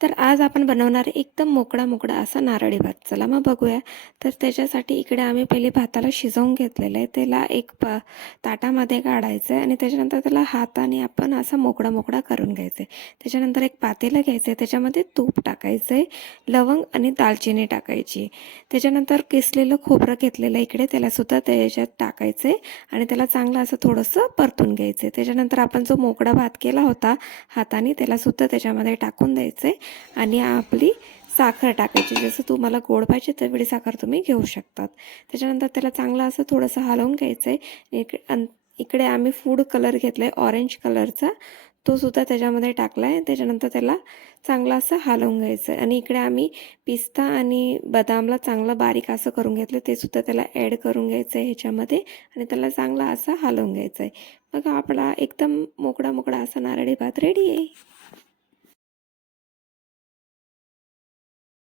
तर आज आपण बनवणार आहे एकदम मोकळा मोकळा असा नारळी भात. चला मग बघूया. तर त्याच्यासाठी इकडे आम्ही पहिले भाताला शिजवून घेतलेलं आहे. त्याला एक ताटामध्ये काढायचं आहे आणि त्याच्यानंतर त्याला हाताने आपण असा मोकळा मोकळा करून घ्यायचं आहे. त्याच्यानंतर एक पातेलं घ्यायचं आहे, त्याच्यामध्ये तूप टाकायचं आहे, लवंग आणि दालचिनी टाकायची. त्याच्यानंतर किसलेलं खोबरं घेतलेलं इकडे त्यालासुद्धा त्याच्यात टाकायचं आहे आणि त्याला चांगलं असं थोडंसं परतून घ्यायचं आहे. त्याच्यानंतर आपण जो मोकळा भात केला होता हाताने त्यालासुद्धा त्याच्यामध्ये टाकून द्यायचं आहे आणि आपली साखर टाकायची. जसं तुम्हाला गोड पाहिजे तेवढी साखर तुम्ही घेऊ शकतात. त्याच्यानंतर त्याला चांगलं असं थोडंसं हलवून घ्यायचं आहे. इकडे आम्ही फूड कलर घेतला आहे ऑरेंज कलरचा, तो सुद्धा त्याच्यामध्ये टाकला आहे. त्याच्यानंतर त्याला चांगलं असं हलवून घ्यायचं आहे आणि इकडे आम्ही पिस्ता आणि बदामला चांगलं बारीक असं करून घेतलं, ते सुद्धा त्याला ॲड करून घ्यायचं आहे ह्याच्यामध्ये आणि त्याला चांगला असं हलवून घ्यायचं आहे. बघा आपला एकदम मोकळा मोकळा असा नारळी भात रेडी आहे.